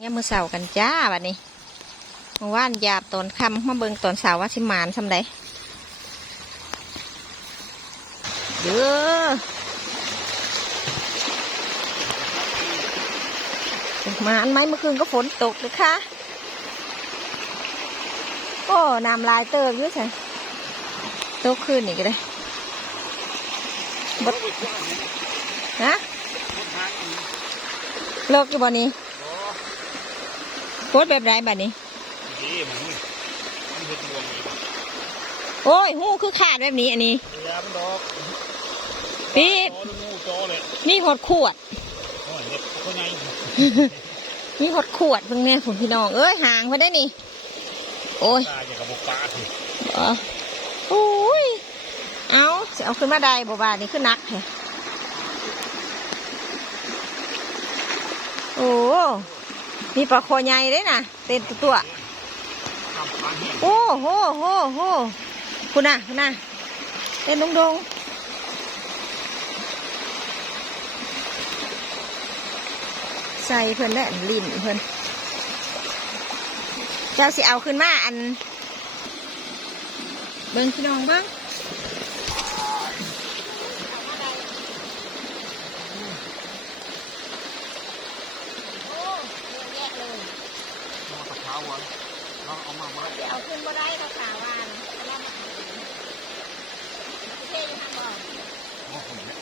เนี่ยมือเสากันจ้าบัดนี้มื่อวานหยาบตอนคำมาเบิงตอนเสาร์ว่าสิมานสำใดเด้อมาอันไหมเมื่อคืนก็ฝนตกเลยค่ะ โอ้น้ำลายเติมด้วยใช่ตกคืนนี่ก็ได้บดฮะเลิกอยู่บ่นี้ โพสต์แบบไรแบบนี้ ดีมันมันเห็ดรวมอีกโอ้ยหูคือขาดแบบนี้อันนี้ยามันดอกปี๊บจอลูกงูจอเลยนี่หดขวดโอ้ยเห็ดเขาไงนี่หดขวดเพิ่งแน่ผมพี่น้อง เอ้ยห่างไปได้นี่ โอ้ยตายอย่างกับบุกปลาสิเออโอ้ย เอาสิเอาขึ้นมาได้บ่บาดนี่ขึ้นนักแฮะโอ้ มีปลาคอใหญ่เลยนะเต็มตัวทำปลาเหี้ยโอ้โหโหโหคุณน่ะคุณน่ะเต้นดงดงใส่เพิ่นได้อันลิ้นเพิ่นเจ้าสิเอาขึ้นมาอัน เบิ่งพี่น้องเบิ่ง นอนตะเช้าวัน เราเอามาบ่ได้เอาขึ้นบ่ได้ภาษาวานเรามาเทอยู่ทางบ่โอ้โหเนี่ย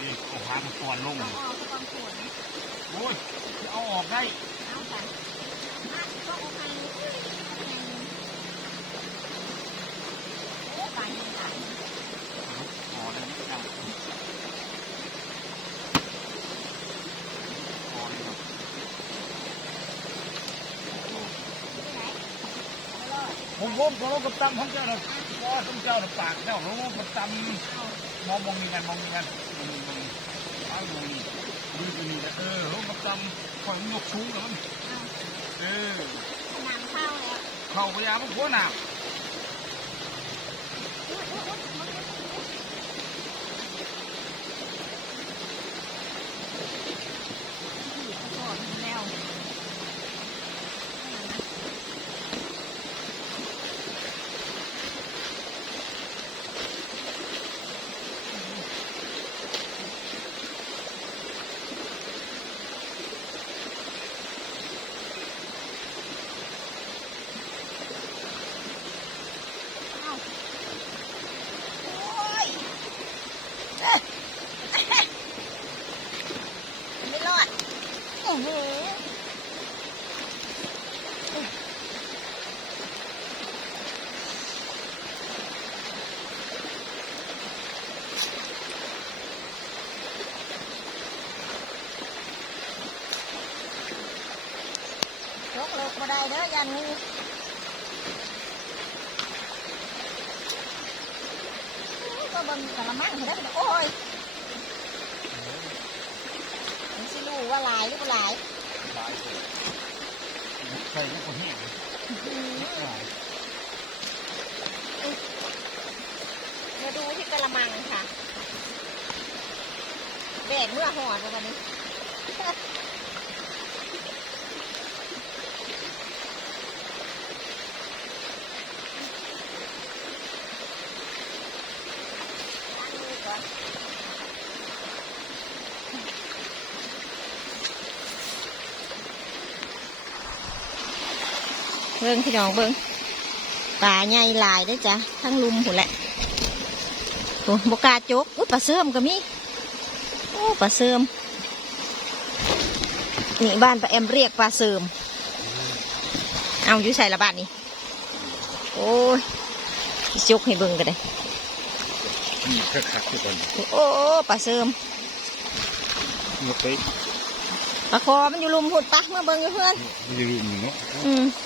นี่เอาหางมันตอนลงโอ้ยเอาออกได้อ๋อได้ไม่ได้อ๋อได้ครับ ผมโค้งตัวเราตั้มของเจ้าเราก็ต้องเจ้าเราปากเจ้าเราก็ตั้มมองมองมีกันมองมีกันตั้งอยู่นี่ดูอยู่นี่นะเออเราก็ตั้มคอยยกชูงแล้วมันเออน้ำเข้าแล้วเข้าพยายามมันโค้งหนาว ไม่ รอดอื้อหือยกเลิกมาได้เด้อยันงูก็บนกระมังเห็นได้โอ้ย หูว่าหลายหรือเปล่าหลายหลายคนใส่ลูกคนแห้งหลายมาดูที่กระมังค่ะแบกเมื่อหอดวันนี้ก่อน เบิ้งพี่น้องเบิ้งป่าใหญ่หลายเด้วยจ้ะทั้งลุมหมดแหละโอ้บกล้าจกอุ้ยปลาเสื่อมก็มีโอ้ปลาเสื่อมนี่บ้านปลาแอมเรียกปลาเสื่อมเอาอยู่ใส่ละบ้านนี่โอ้ยสิจกให้เบิ้งกันเลยนี่คักคักทุกคนโอ้ปลาเสื่อมมันไปปลาคอมันอยู่ลุมหุดปะเมื่อเบิ้งอยู่เพื่อนมันจะรู้หนึ่งเนาะอืมเ